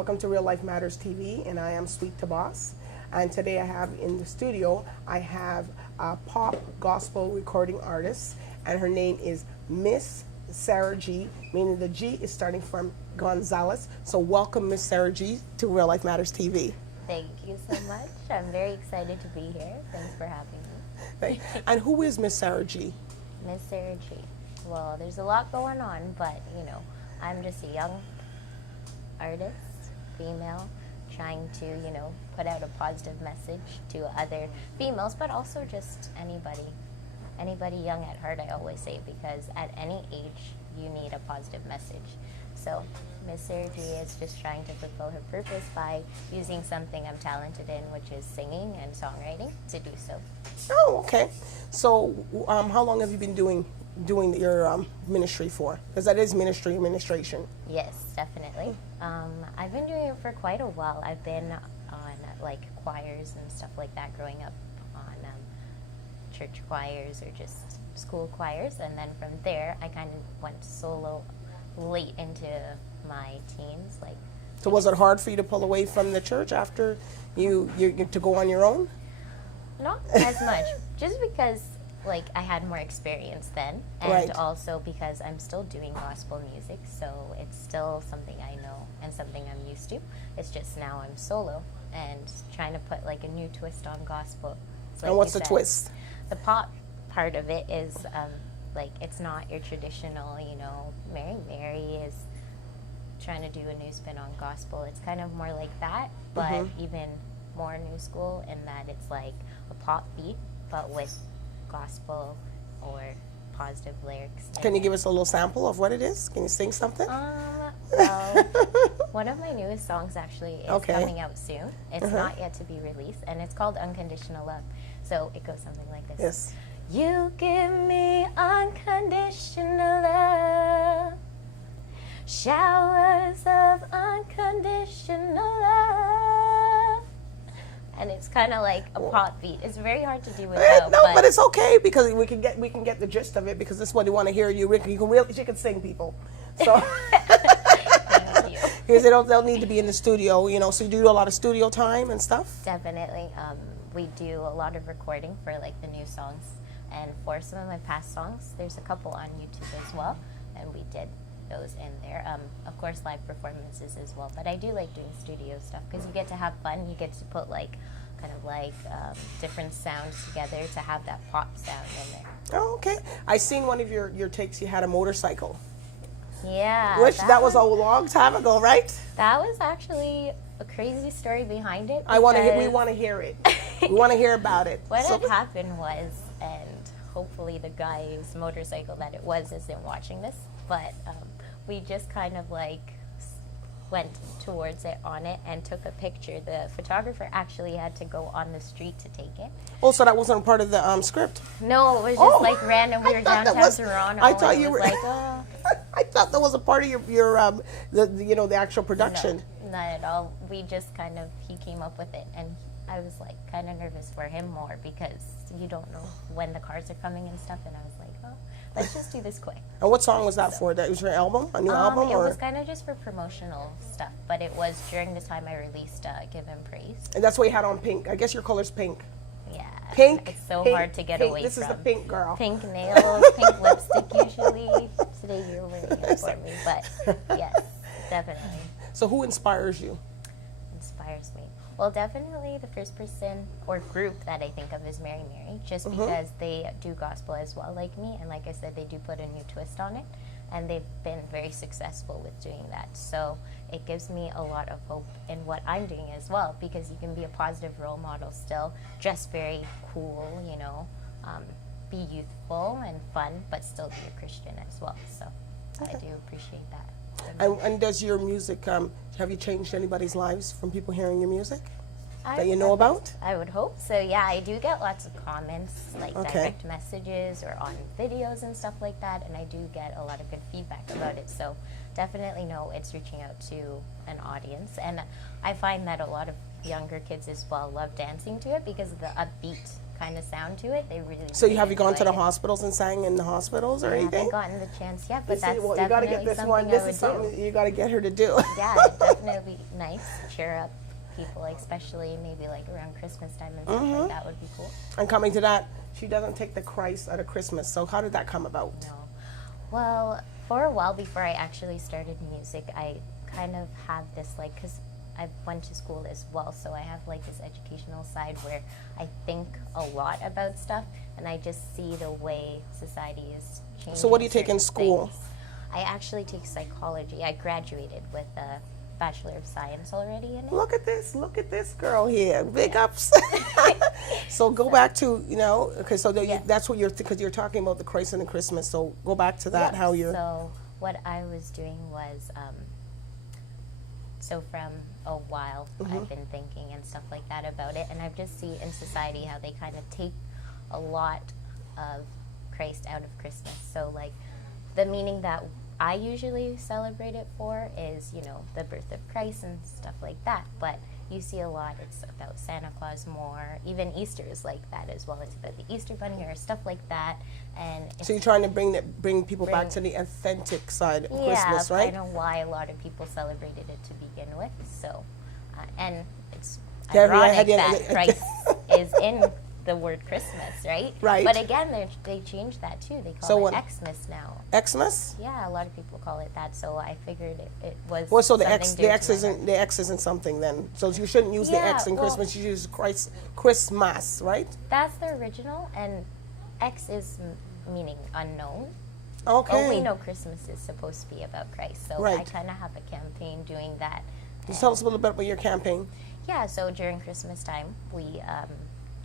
Welcome to Real Life Matters TV, and I am Sweet DBoss. And today I have in the studio, I have a pop gospel recording artist, and her name is Miss Sarah G, meaning the G is starting from Gonzalez. So welcome, Miss Sarah G, to Real Life Matters TV. Thank you so much. I'm very excited to be here. Thanks for having me. And who is Miss Sarah G? Miss Sarah G. Well, there's a lot going on, but, I'm just a young artist, female, trying to, put out a positive message to other females, but also just anybody young at heart, I always say, because at any age, you need a positive message. So Miss Sarah G is just trying to fulfill her purpose by using something I'm talented in, which is singing and songwriting, to do so. Oh, okay. So how long have you been doing your ministry for? Because that is administration. Yes, definitely. I've been doing it for quite a while. I've been on choirs and stuff like that growing up, on church choirs or just school choirs, and then from there I kind of went solo late into my teens. So was it hard for you to pull away from the church after you to go on your own? Not as much, just because I had more experience then, and Right. also because I'm still doing gospel music, so it's still something I know and something I'm used to. It's just now I'm solo and trying to put a new twist on gospel. So And what's the twist? The pop part of it is it's not your traditional, Mary is trying to do a new spin on gospel. It's kind of more like that, but even more new school in that it's like a pop beat, but with gospel or positive lyrics. Can you give us a little sample of what it is? Can you sing something? Well, one of my newest songs actually is coming out soon. It's not yet to be released, and it's called Unconditional Love. So it goes something like this. Yes. You give me unconditional love, showers of unconditional love. And it's kind of like a pop beat. It's very hard to do without. No, but it's okay because we can get the gist of it, because this is what they want to hear you. You can sing, people. So Thank you. because they'll need to be in the studio, So you do a lot of studio time and stuff. Definitely. We do a lot of recording for the new songs, and for some of my past songs, there's a couple on YouTube as well, and we did those in there. Of course, live performances as well, but I do like doing studio stuff because you get to have fun. You get to put different sounds together to have that pop sound in there. Oh, okay. I seen one of your takes. You had a motorcycle. Yeah. Which that was a long time ago, right? That was actually a crazy story behind it. We want to hear it. We want to hear about it. What had happened was, and hopefully the guy's motorcycle that it was isn't watching this, but we just kind of went towards it on it and took a picture. The photographer actually had to go on the street to take it. Oh, so that wasn't part of the script? No, it was just random. We were downtown Toronto. I thought you were. Oh. I thought that was a part of your the actual production. No, not at all. We just he came up with it, and I was kind of nervous for him more because you don't know when the cars are coming and stuff, and I was like, oh, let's just do this quick. And what song was that for? That was your album? A new album? It was kind of just for promotional stuff, but it was during the time I released Give Him Praise. And that's why you had on pink. I guess your color's pink. Yeah. Pink. It's so pink, hard to get pink. away This from. is the pink girl. Pink nails, pink lipstick usually. Today you're wearing it for me, but yes, definitely. So who inspires you? Inspires me. Well, definitely the first person or group that I think of is Mary Mary, just because they do gospel as well like me, and like I said, they do put a new twist on it, and they've been very successful with doing that. So it gives me a lot of hope in what I'm doing as well, because you can be a positive role model still, just very cool, be youthful and fun, but still be a Christian as well. So I do appreciate that. And does your music, have you changed anybody's lives from people hearing your music that you know about? I would hope so. Yeah, I do get lots of comments, direct messages or on videos and stuff like that, and I do get a lot of good feedback about it. So definitely know it's reaching out to an audience, and I find that a lot of younger kids as well love dancing to it because of the upbeat kind of sound to it. They really. So really have you gone to the enjoy it. hospitals and sang in the hospitals or I anything? haven't gotten the chance yet, but You see, that's well, you got to definitely get this something one. I This would is something do. you got to get her to do. Yeah, it'd definitely be nice to cheer up people, like, especially maybe like around Christmas time and stuff like that would be cool. And coming to that, she doesn't take the Christ out of Christmas. So how did that come about? No. Well, for a while before I actually started music, I kind of have this, like, because I went to school as well, so I have like this educational side where I think a lot about stuff, and I just see the way society is changing. So what do you take in certain school? things. I actually take psychology. I graduated with a Bachelor of Science already in it. Look at this girl here. Big ups. So go back to, okay, so that's what because you're talking about the Christ and the Christmas. So go back to that, how you're. So what I was doing was, so from a while I've been thinking and stuff like that about it, and I just see in society how they kind of take a lot of Christ out of Christmas. So like the meaning that I usually celebrate it for is, the birth of Christ and stuff like that. But you see a lot, it's about Santa Claus more. Even Easter is like that as well. It's about the Easter Bunny or stuff like that. And So you're trying to bring people back to the authentic side of Christmas, right? I know why a lot of people celebrated it to begin with. So, and it's Yeah, ironic yeah. that Christ is in the word Christmas, right? Right. But again, they changed that too. They call it Xmas now. Xmas? Yeah, a lot of people call it that. So I figured it was. Well, so the something X dear to my isn't the X isn't something then. So you shouldn't use the Yeah, X in well- Christmas. You use Christmas, right? That's the original, and X is meaning unknown. Okay. Oh, we know Christmas is supposed to be about Christ, so I Right. kind of have a campaign doing that. Just tell us a little bit about your campaign. Yeah, so during Christmas time, we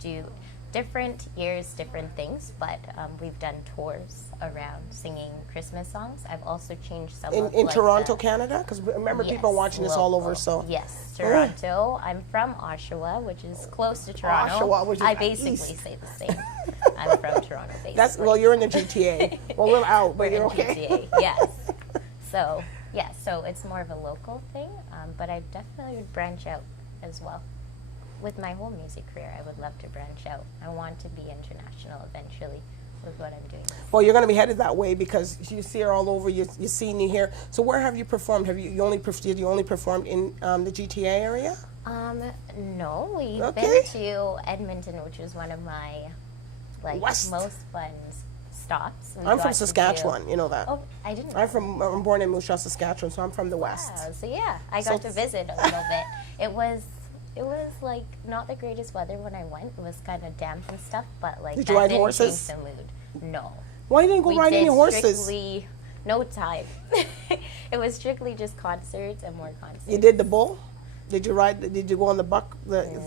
do different years, different things, but we've done tours around singing Christmas songs. I've also changed some In of Toronto, the, Canada? Because remember, people are Yes, watching this all over, local. so. Yes, Toronto. I'm from Oshawa, which is close to Toronto. Oshawa, which is I at basically east. say the same. I'm from Toronto, basically. That's, well, you're in the GTA. Well, we're out, but We're you're in okay. GTA, yes. So, yeah, so it's more of a local thing, but I definitely would branch out as well. With my whole music career, I would love to branch out. I want to be international eventually with what I'm doing. Well, you're going to be headed that way because you see her all over. You see me here. So where have you performed? Did you only performed in the GTA area? No, we've Okay. been to Edmonton, which was one of my West. most fun stops. We I'm got from to Saskatchewan. You know that. Oh, I didn't. I'm born in Moose Jaw, Saskatchewan, so I'm from the West. Wow, so yeah, I So got to visit a little bit. It was like not the greatest weather when I went. It was kind of damp and stuff, but like Did that you ride didn't horses? change the mood. No. Why you didn't go We riding did your horses? strictly no time. It was strictly just concerts and more concerts. You did the bull? Did you ride? Did you go on the buck? Nothing,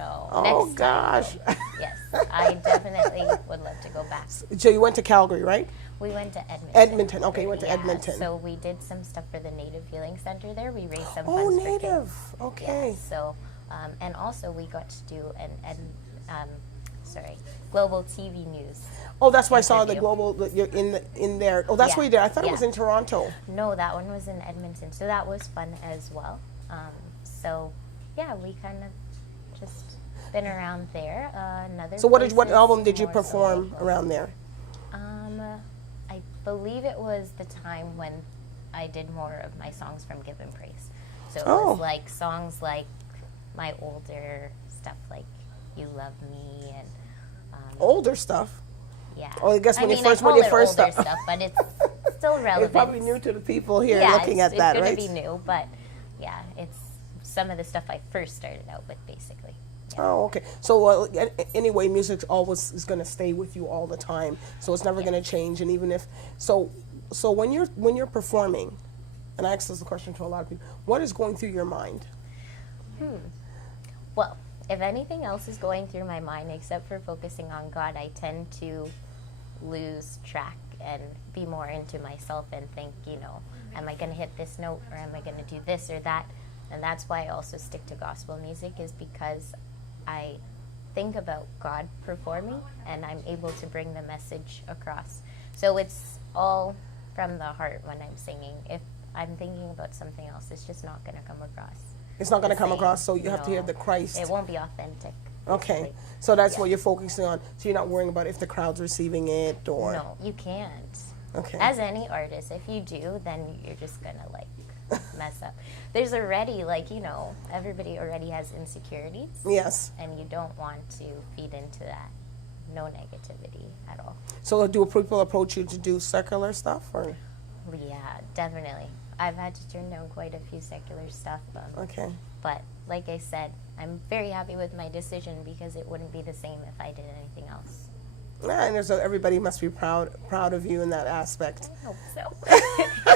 Oh Next gosh! time, yes, I definitely would love to go back. So you went to Calgary, right? We went to Edmonton. Edmonton, okay, you went to Yeah, Edmonton. So we did some stuff for the Native Healing Center there. We raised some Oh, funds for kids. native. Okay. Yeah, so, and also we got to do global TV news. Oh, that's why I saw the interview. global. You're in there. Oh, that's Yeah, where you did. I thought it was yeah. in Toronto. No, that one was in Edmonton, so that was fun as well. So, yeah, we kind of just been around there. Another. So what places album did you more so perform local. around there? I believe it was the time when I did more of my songs from Give and Praise. So it Oh. was like songs like my older stuff, like You Love Me and Older stuff. yeah. Oh, I guess when you first call when you it first older start- stuff, but it's still relevant. It's probably new to the people here yeah, looking at that, it's right? gonna be new, but yeah, it's some of the stuff I first started out with, basically. Yeah. Oh, okay. So anyway, music always is going to stay with you all the time. So it's never going to change. And even if so when you're performing, and I ask this question to a lot of people, what is going through your mind? Well, if anything else is going through my mind except for focusing on God, I tend to lose track and be more into myself and think, am I going to hit this note or am I going to do this or that? And that's why I also stick to gospel music, is because I think about God performing and I'm able to bring the message across. So it's all from the heart when I'm singing. If I'm thinking about something else, it's just not going to come across. It's not going to come same. across, so you have to hear No. the Christ. It won't be authentic. Okay. So that's what you're focusing on. So you're not worrying about if the crowd's receiving it or. No, you can't. Okay. As any artist, if you do, then you're just gonna like mess up. There's already like, you know, everybody already has insecurities. Yes. And you don't want to feed into that. No negativity at all. So do people approach you to do secular stuff or? Yeah, definitely. I've had to turn down quite a few secular stuff. Okay. But like I said, I'm very happy with my decision because it wouldn't be the same if I did anything else. Yeah, and so everybody must be proud of you in that aspect. I hope so.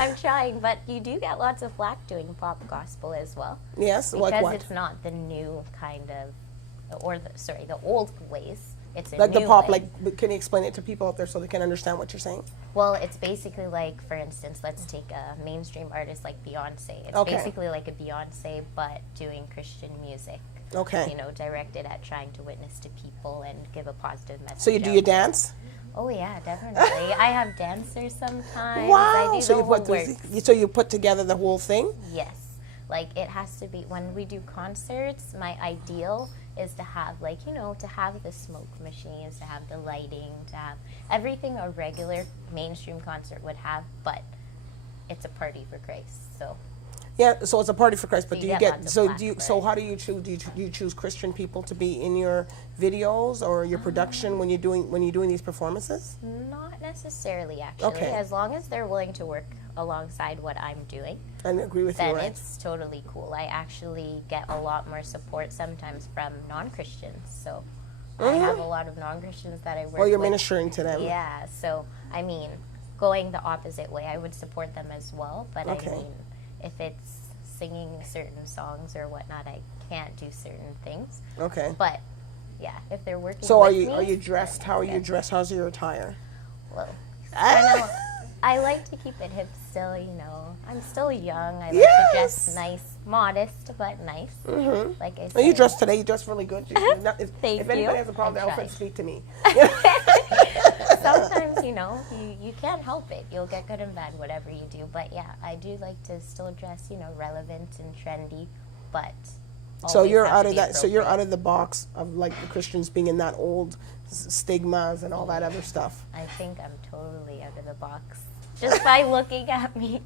I'm trying, but you do get lots of flack doing pop gospel as well. Yes, because like what? It's not the new kind of, or the old ways. It's a Like new the pop, way. like, can you explain it to people out there so they can understand what you're saying? Well, it's basically like, for instance, let's take a mainstream artist like Beyonce. It's Okay. basically like a Beyonce, but doing Christian music. Okay. You know, directed at trying to witness to people and give a positive message. So you do your dance? Oh yeah, definitely. I have dancers sometimes. Wow. I do So the you whole put works. so you put together the whole thing? Yes. Like it has to be, when we do concerts, my ideal is to have like, you know, to have the smoke machines, to have the lighting, to have everything a regular mainstream concert would have, but it's a party for Christ. So Yeah, so it's a party for Christ, but So do you you get get, lots of so flack do you, for so it. how do you choose, do you choose Christian people to be in your videos or your production when you're doing these performances? not necessarily actually. Okay. As long as they're willing to work alongside what I'm doing, I agree with you, then right? it's totally cool. I actually get a lot more support sometimes from non-Christians. So I have a lot of non-Christians that I work with. Or you're ministering to them. Yeah, so I mean, going the opposite way, I would support them as well. But Okay. I mean, if it's singing certain songs or whatnot, I can't do certain things. Okay. But yeah, if they're working So with are you me, dressed? How are you dressed? How's your attire? well, Ah! I like to keep it hip still, you know. I'm still young. I like to Yes! dress nice, modest, but nice. Mm-hmm. Like I said. Well, you dressed today. You dressed really good. If Thank anybody you. has a problem with I the outfit, tried. speak to me. Sometimes, you know, you can't help it. You'll get good and bad, whatever you do. But yeah, I do like to still dress, you know, relevant and trendy, but So always you're have to out of be that. So you're appropriate. out of the box of like the Christians being in that old stigmas and all that other stuff. I think I'm totally out of the box. Just by looking at me.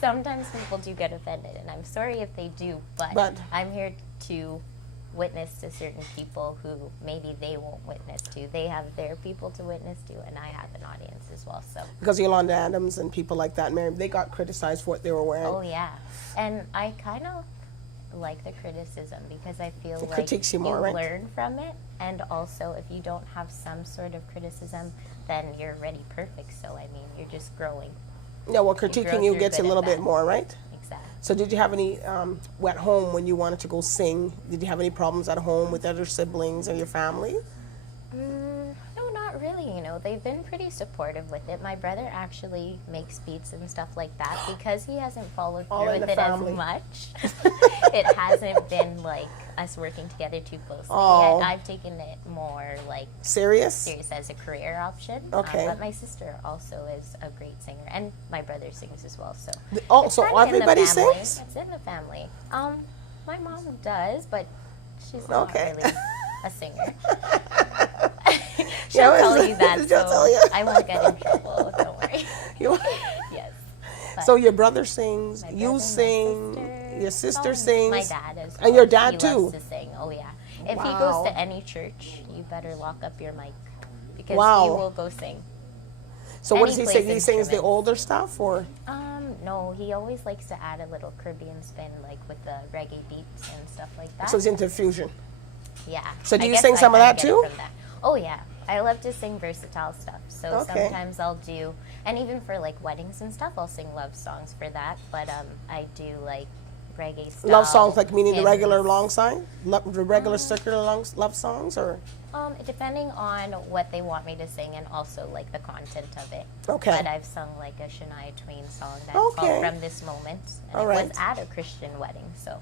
Sometimes people do get offended, and I'm sorry if they do, but I'm here to witness to certain people who maybe they won't witness to. They have their people to witness to, and I have an audience as well. So. Because Yolanda Adams and people like that, Mary, they got criticized for what they were wearing. Oh yeah, and I kind of like the criticism because I feel like critiques you more, right? learn from it, and also if you don't have some sort of criticism, then you're already perfect. So I mean, you're just growing. Yeah, well, grow critiquing you through gets you a good little and bit bad. more, right? Exactly. So did you have any, at home when you wanted to go sing, did you have any problems at home with other siblings or your family? No, not really. You know, they've been pretty supportive with it. My brother actually makes beats and stuff like that because he hasn't followed All through in with the it family. as much. It hasn't been like us working together too closely. Oh. I've taken it more like Serious? serious as a career option. Okay. But my sister also is a great singer, and my brother sings as well. So Oh, it's so kinda in the everybody family. sings? It's in the family. My mom does, but she's not Okay. really a singer. She'll Yeah, tell you that, she'll so tell you. I won't get in trouble. Don't worry. You- Yes. But So your brother sings, my you brother, my sing, sister, your sister my sings. dad as well. And your dad he too? loves to sing. Oh yeah. If he Wow. goes to any church, you better lock up your mic because Wow. he will go sing. So what and does he he sing? plays He sings the instruments. older stuff or? No, he always likes to add a little Caribbean spin, like with the reggae beats and stuff like that. So he's into fusion. Yeah. So do I you guess sing I some of kinda that get it too? from that. Oh yeah, I love to sing versatile stuff. So Okay. sometimes I'll do, and even for like weddings and stuff, I'll sing love songs for that. But I do like reggae style. Love songs, like meaning the regular hymns. long song? The regular circular love songs or? Depending on what they want me to sing and also like the content of it. Okay. But I've sung like a Shania Twain song that's Okay. called From This Moment. And All it right. was at a Christian wedding, so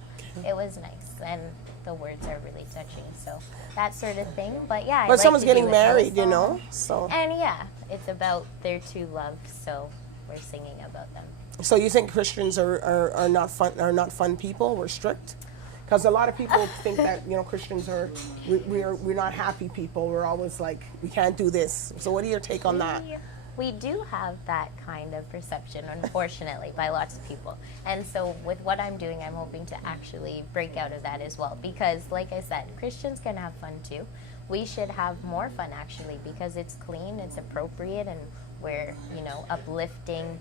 it was nice. And the words are really touching, so that sort of thing. But yeah, I But like someone's to do getting a married, you Hillsong. know, so. And yeah, it's about their two loves, so we're singing about them. So you think Christians are not fun people? We're strict. Because a lot of people think that, you know, Christians are, we're not happy people. We're always like, we can't do this. So what are your take on that? We do have that kind of perception, unfortunately, by lots of people. And so with what I'm doing, I'm hoping to actually break out of that as well. Because like I said, Christians can have fun too. We should have more fun actually, because it's clean, it's appropriate, and we're, you know, uplifting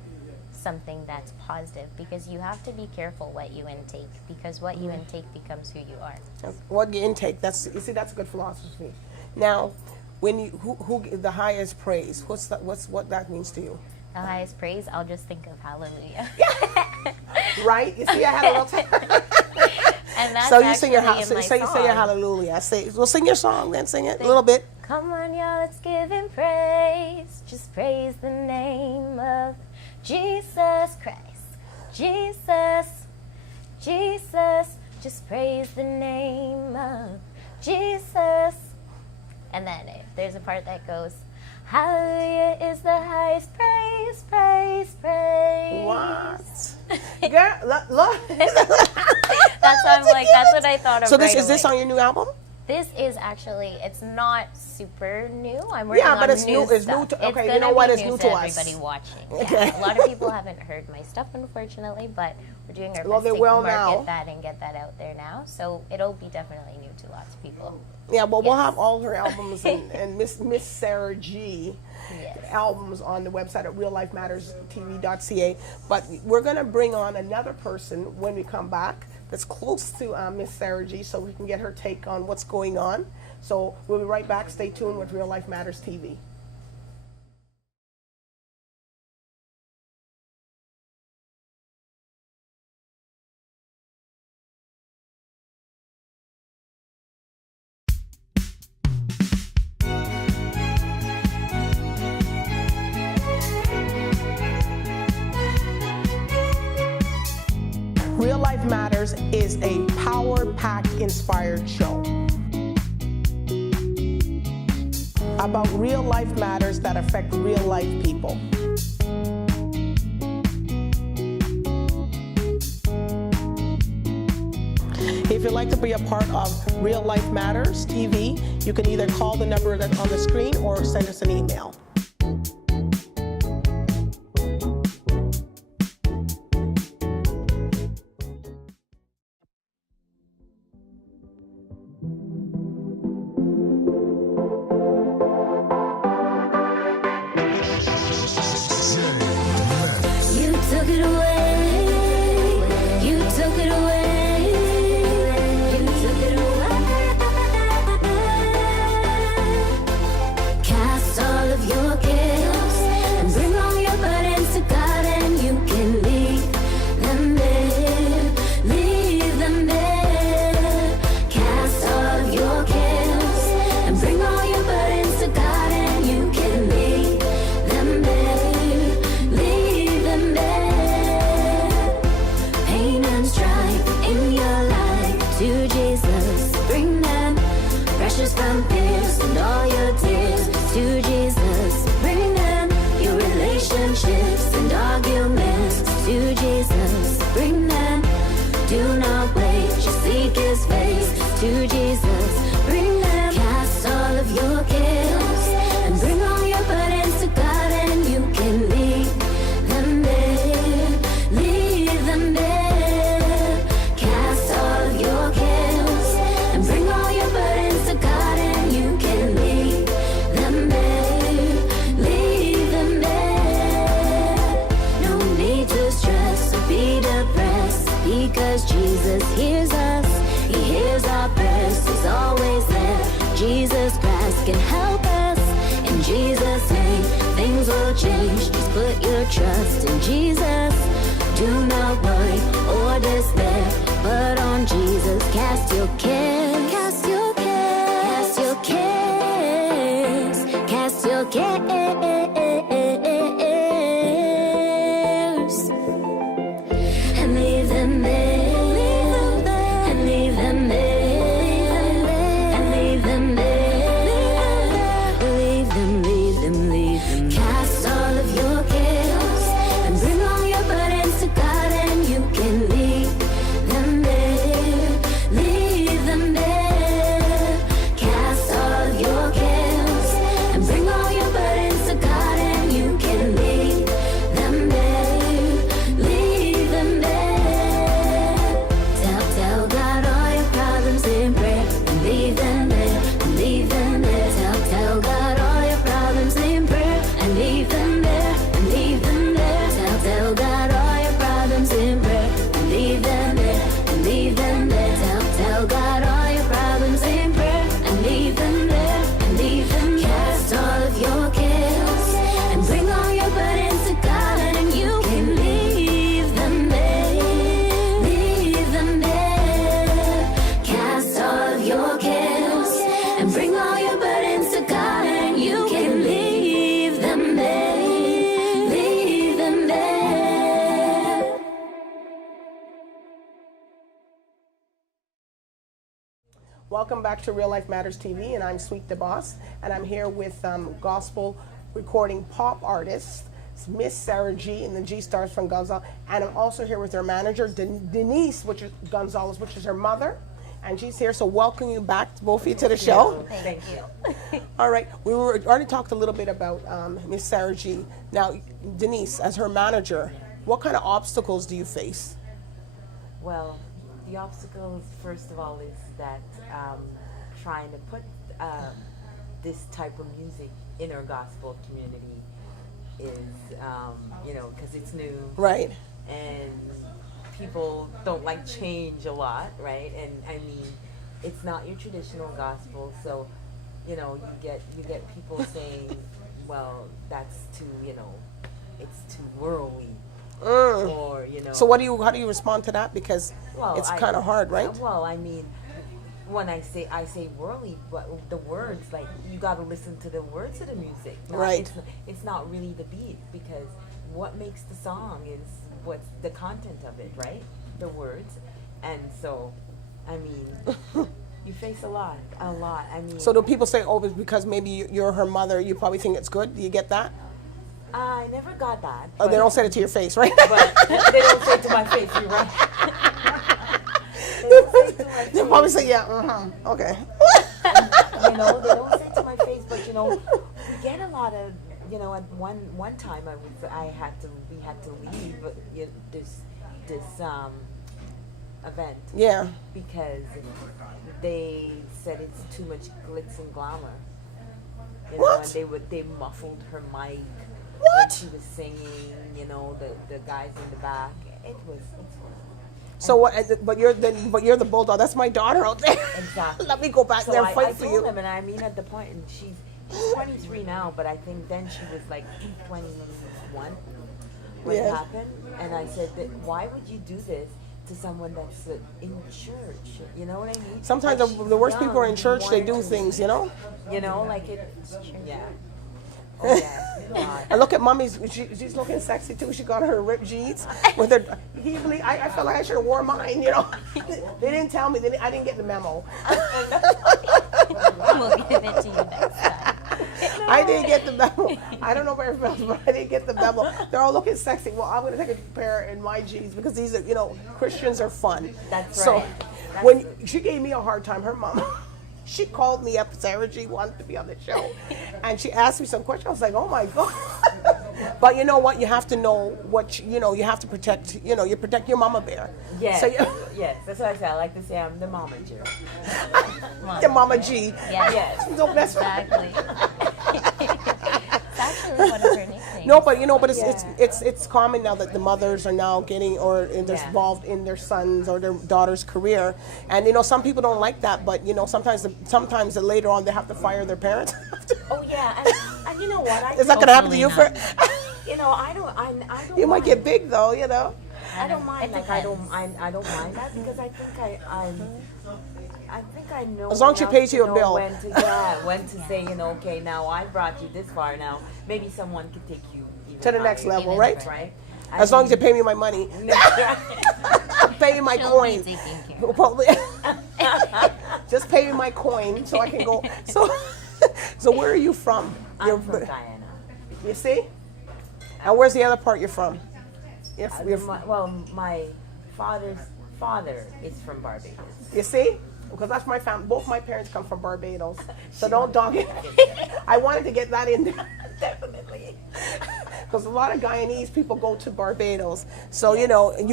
something that's positive, because you have to be careful what you intake, because what you intake becomes who you are. What you intake, that's, you see, that's a good philosophy. Now, when you, who the highest praise, what that means to you? The highest praise, I'll just think of hallelujah. Right? You see, I had a little time. And that's so you sing your, say your hallelujah. Well, sing your song, then sing it a little bit. Come on, y'all, let's give him praise. Just praise the name of Jesus Christ. Jesus, Jesus, just praise the name of Jesus. And then there's a part that goes, hallelujah is the highest praise, praise, praise. What? Girl, look. That's what I'm like, that's what I thought of. So is this on your new album? This is actually, it's not super new. I'm working on it's new new. It's stuff. new to, okay, it's you know what? It's new new to us. everybody watching. Okay. Yeah, a lot of people haven't heard my stuff, unfortunately, but we're doing our best to market that and get that out there now. So it'll be definitely new to lots of people. Yeah, well, we'll have all her albums and Miss Sarah G. Yes. albums on the website at reallifematterstv.ca. But we're going to bring on another person when we come back that's close to Miss Sarah G, so we can get her take on what's going on. So we'll be right back. Stay tuned with Real Life Matters TV. Real Life Matters is a power-packed, inspired show about real life matters that affect real life people. If you'd like to be a part of Real Life Matters TV, you can either call the number that's on the screen or send us an email. Trust in Jesus, do not worry or despair, but on Jesus cast your cares, cast your cares, cast your cares, cast your cares, and leave them there, and leave them there, and leave them there, leave them, leave them, leave them, cast all of your cares. Leave Welcome back to Real Life Matters TV, and I'm Sweet DBoss, and I'm here with gospel recording pop artist Miss Sarah G, and the G stars from Gonzalez, and I'm also here with her manager Denise, which is Gonzalez, which is her mother, and she's here. So welcome you back, both of you, to the show. Thank you. All right, we already talked a little bit about Miss Sarah G. Now, Denise, as her manager, what kind of obstacles do you face? Well, the obstacles, first of all, is that trying to put this type of music in our gospel community is, because it's new. Right. And people don't like change a lot, right? And I mean, it's not your traditional gospel, so, you get people saying, well, that's too, it's too worldly. Or, So how do you respond to that? Because it's kind of hard, right? Well, I mean, when I say worldly, but the words, like, you got to listen to the words of the music. Right. It's not really the beat, because what makes the song is what's the content of it, right? The words. And so, I mean, you face a lot. I mean. So do people say, oh, it's because maybe you're her mother, you probably think it's good? Do you get that? I never got that. Oh, they don't say it to your face, right? But they don't say it to my face, you're right. They don't say it to my face. They probably say, yeah, okay. They don't say it to my face, but we get a lot of, at one time we had to leave this event. Yeah. Because they said it's too much glitz and glamour. What? And they muffled her mic What? when she was singing. The guys in the back. It's So what? But you're the bulldog. That's my daughter out there. Exactly. Let me go back So there and fight for told you. him, and I mean, at the point, and she's 23 now, but I think then she was like 21 when it Yeah. happened. And I said, why would you do this to someone that's in church? You know what I mean? Sometimes Like, the worst she's people are in young, church. They wanted do to things, like it. Yeah. Oh, yeah. God. And look at mommy's. She's looking sexy too. She got her ripped jeans with her. I felt like I should have worn mine. They didn't tell me. I didn't get the memo. We'll give it to you next time. I didn't get the memo. I don't know about everybody else, but I didn't get the memo. They're all looking sexy. Well, I'm going to take a pair in my jeans because these are, Christians are fun. That's so right. when she gave me a hard time, her mom, she called me up. Sarah G wanted to be on the show, and she asked me some questions. I was like, oh my God. But you know what? You have to know what you have to protect. You protect your mama bear. Yes. So Yes. That's what I say. I like to say I'm the mama Jew. the mama G. Yes. Yes. Don't mess with Exactly. It's actually one of her nicknames. No, but but Yeah. it's common now that the mothers are now getting they're Yeah. involved in their sons or their daughter's career, and some people don't like that, but sometimes later on they have to fire their parents. Oh yeah, and you know what? Is that gonna happen to you? Hopefully I don't. You might mind. get big though, I don't mind. It Like I don't mind that because I think I know. As long as she enough pays to you a know bill. when to say, okay, now I brought you this far. Now maybe someone could take you even To the next higher, level, Even right? right? As long as you pay me my money, pay me my She'll coin. be taken care of. Probably. Just pay me my coin so I can go. So where are you from? I'm from Guyana. You see? And where's the other part you're from? My father's father is from Barbados. You see? Because that's my family. Both my parents come from Barbados. So don't dog it. I wanted to get that in there. Definitely. Because a lot of Guyanese people go to Barbados. So,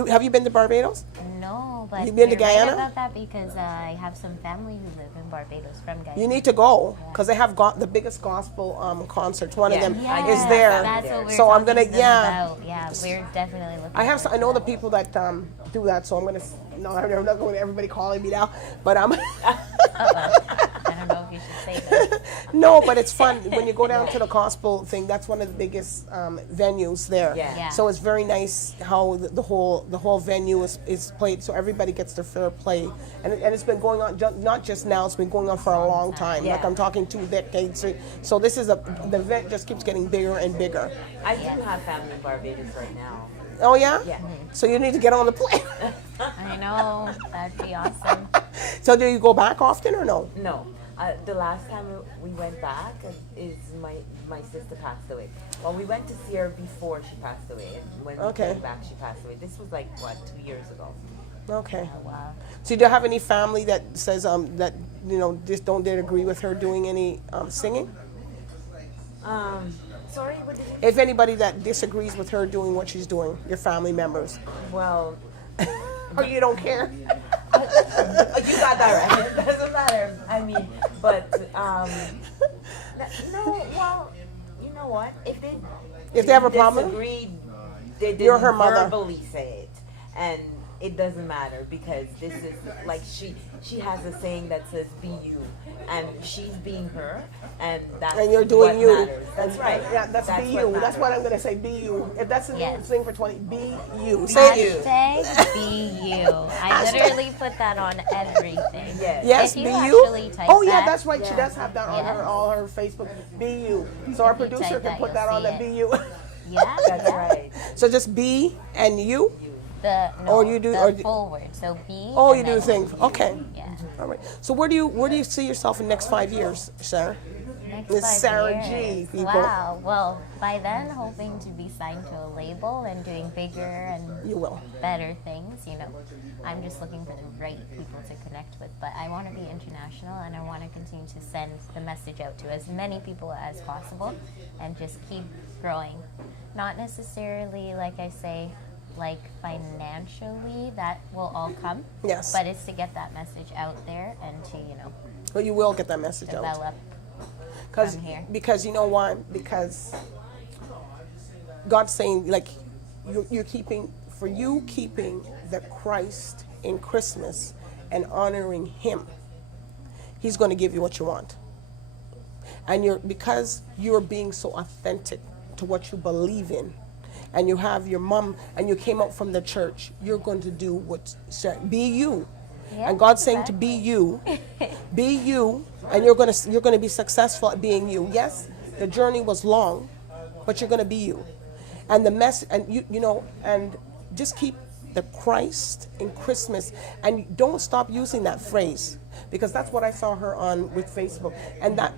have you been to Barbados? No, but You been to you're right Guyana? about that because I have some family who live in Barbados from Guyana. You need to go because they have the biggest gospel concerts. One of them Yes, is there. That's what we're So I'm talking gonna, to them about. Yeah, we're definitely looking. I know the people that do that, so I'm gonna. No, I'm not going to everybody calling me now, but I'm. I don't know if you should say that. No, but it's fun when you go down to the gospel thing. That's one of the biggest venues there. Yeah. So it's very nice how the whole venue is played, so everybody gets their fair play, and it's been going on not just now. It's been going on for a long time. Yeah. Like I'm talking 2 decades. So this is the event just keeps getting bigger and bigger. I do have family in Barbados right now. Oh yeah. Yeah. So you need to get on the plane. I know, that'd be awesome. So do you go back often or no? No. The last time we went back is my sister passed away. Well, we went to see her before she passed away, and when we came back, she passed away. This was like, what, 2 years ago. Okay. Oh, wow. So do you have any family that says that, you know, just don't dare agree with her doing any singing? Sorry, what did you? If anybody that disagrees with her doing what she's doing, your family members, Well, or you don't care? you got that right. Doesn't matter. I mean, but no. Well, you know what? If they have a problem, disagreed, they didn't you're her mother. verbally say it, and it doesn't matter because this is like she has a saying that says "be you," and she's being her, and that's And you're doing what you. matters. That's right. Yeah, that's be you. That's what I'm gonna say. Be you. If that's the new Yes. thing for 20, be you. Say it. Hashtag be you. I literally put that on everything. Yes. Yes, If be you you. actually type Oh yeah, that- that's right. She does have that on Yes. her all her Facebook. Be you. So our If you producer type can that, put you'll that on see the it. be you. Yeah, That's yeah. right. So just be and you. No, Or you do- the or- full word. So be. Oh, and you do then things. Okay. Yeah. All right. So where do you see yourself in the next 5 years, Sarah? Next Miss 5 Sarah years. G, people. Wow. Well, by then, hoping to be signed to a label and doing bigger and You will. better things. You know, I'm just looking for the right people to connect with. But I want to be international, and I want to continue to send the message out to as many people as possible, and just keep growing. Not necessarily, like I say, like financially, that will all come. Yes. But it's to get that message out there and to, you know, Well, you will get that message out. develop. Because from here. because you know why? Because God's saying, like, you're keeping the Christ in Christmas and honoring Him, He's going to give you what you want. And because you're being so authentic to what you believe in, and you have your mom, and you came up from the church, you're going to do be you. Yeah, And God's saying to be you, and you're gonna be successful at being you. Yes, the journey was long, but you're gonna be you. And the and you know, and just keep the Christ in Christmas, and don't stop using that phrase, because that's what I saw her on with Facebook. And that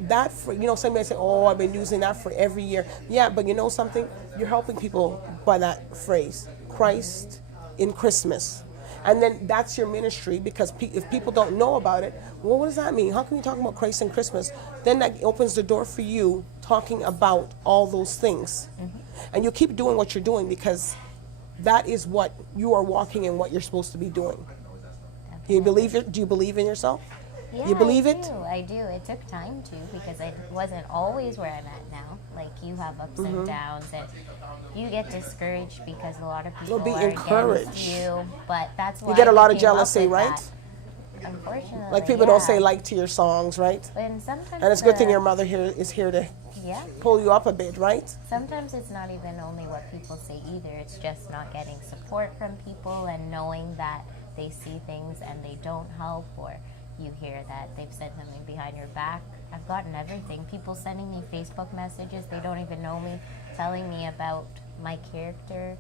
you know, somebody say, "Oh, I've been using that for every year." Yeah, but you know something? You're helping people by that phrase, Christ in Christmas. And then that's your ministry, because if people don't know about it, well, what does that mean? How can you talk about Christ and Christmas? Then that opens the door for you talking about all those things. Mm-hmm. And you keep doing what you're doing, because that is what you are walking in, what you're supposed to be doing. Do you believe in yourself? Yeah, You believe it? I do. It took time to, because I wasn't always where I'm at now. Like, you have ups Mm-hmm. and downs, and you get discouraged because a lot of people be are encouraged. against you. But that's why You get a I lot of came up jealousy, with right? that. Unfortunately, Like people don't say yeah. like to your songs, right? And sometimes And it's a good thing your mother is here to Yeah. pull you up a bit, right? Sometimes it's not even only what people say either. It's just not getting support from people and knowing that they see things and they don't help, or you hear that they've said something behind your back. I've gotten everything. People sending me Facebook messages, they don't even know me, telling me about my character,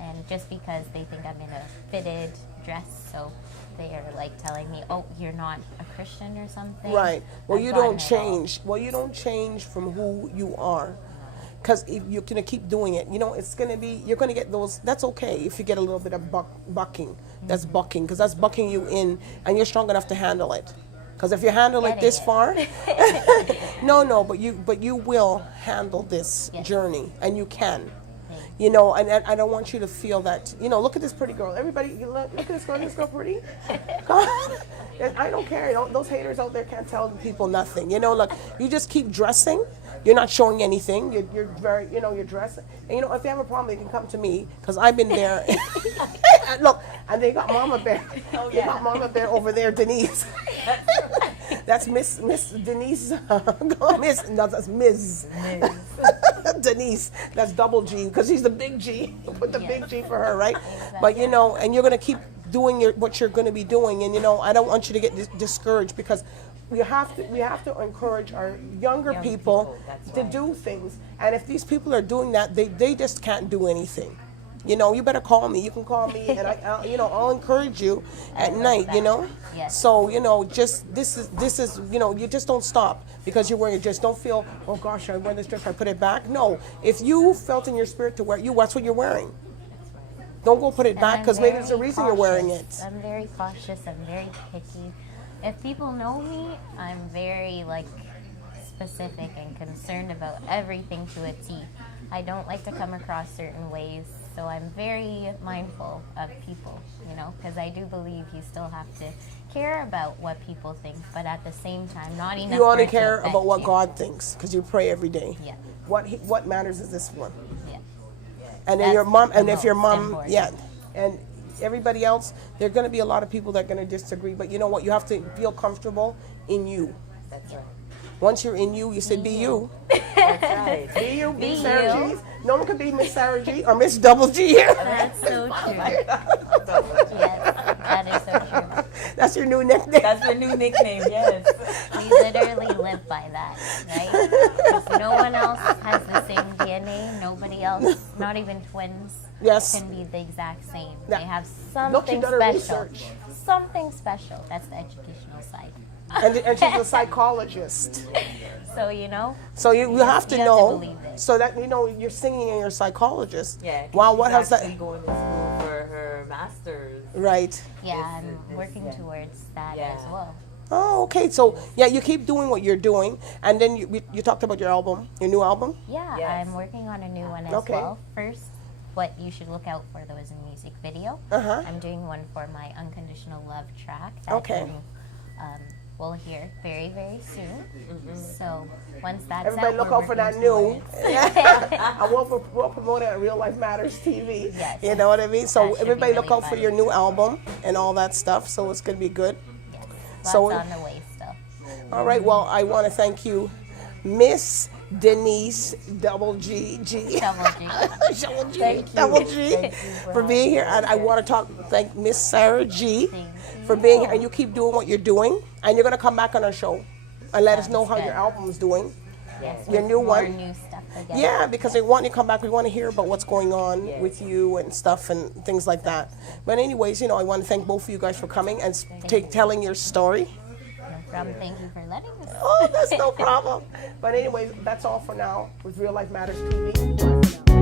and just because they think I'm in a fitted dress, so they are like telling me, "Oh, you're not a Christian or something." Right. Well, I've you gotten don't it all. change. Well, you don't change from who you are. Because if you're going to keep doing it, you know, it's going to be, you're going to get those, that's okay if you get a little bit of bucking. That's bucking, because that's bucking you in, and you're strong enough to handle it. Because if you handle it Getting this it. far, no, but you will handle this Yes. journey, and you can. You know, and I don't want you to feel that, you know, look at this pretty girl. Everybody, you look at this girl. This girl pretty. God, I don't care. Those haters out there can't tell people nothing. You know, look, you just keep dressing. You're not showing anything. You're very, you know, you're dressing. And, you know, if they have a problem, they can come to me, because I've been there. Look, and they got Mama Bear. Oh, They yeah. got Mama Bear over there, Denise. That's Miss Denise. That's Ms. Denise. That's double G, because she's the big G. Put the big G for her, right? But you know, and you're gonna keep doing what you're gonna be doing, and you know, I don't want you to get discouraged, because we have to encourage our younger Young people people, that's to right. do things. And if these people are doing that, they just can't do anything. You know, you better call me. You can call me, and I'll encourage you at night. You know. Yes. So just this is you just don't stop because you're wearing it. Just don't feel, oh gosh, I wear this dress, I put it back. No, if you felt in your spirit to wear, that's what you're wearing. Don't go put it back because maybe there's a reason you're wearing it. I'm very cautious. I'm very picky. If people know me, I'm very specific and concerned about everything to a T. I don't like to come across certain ways, so I'm very mindful of people, because I do believe you still have to care about what people think, but at the same time, not enough. You only for it to care affect about what you. God thinks because you pray every day. Yeah. What matters is this one. Yeah. And then That's your mom, the and if your most mom, important. yeah, and everybody else, there are going to be a lot of people that are going to disagree. But you know what? You have to feel comfortable in you. That's right. Once you're in you, you said be you. That's right. Be you, Be be Sarah you. G. No one could be Miss Sarah G or Miss Double G here. That's so true. Yes, that is so true. That's your new nickname. That's the new nickname, yes. We literally live by that, right? 'Cause no one else has the same DNA. Nobody else, not even twins, Yes. can be the exact same. Yeah. They have Look, you something done her special. research. Something special. That's the educational side. And she's a psychologist. So, So you have to You have to know, believe it. so that you're singing and you're a psychologist. Yeah. 'cause Wow, she's what has actually that? going to school for her master's. Right. yeah, I'm working towards that Yeah. as well. Oh, okay. So yeah, you keep doing what you're doing, and then you talked about your album, your new album. Yeah, Yes. I'm working on a new one as Okay. well. First, what you should look out for, though, is a music video. Uh-huh. I'm doing one for my Unconditional Love track. Okay. We'll hear very, very soon. So once that's Everybody out, look we're out for that working new. towards- I will promote it at Real Life Matters TV. Yes. You know what I mean? So That should be everybody look really out for fun. your new album and all that stuff. So it's gonna be good. Yes, So- lots on the way still. All right. Well, I want to thank you, Miss Denise Double G G. Double G. Double G, Thank you. Double G, Thank you for being here. And I want to thank Miss Sarah G Thank for being here. And you keep doing what you're doing, and you're gonna come back on our show and let us know how Sounds your good. album is doing. Yes, Your with new more one. new stuff again. Yeah, because we want you to come back. We want to hear about what's going on Yes. with you and stuff and things like that. But anyways, I want to thank both of you guys for coming and telling your story. No problem. Thank you for letting us. Oh, that's no problem. But anyways, that's all for now with Real Life Matters TV. Bye for now.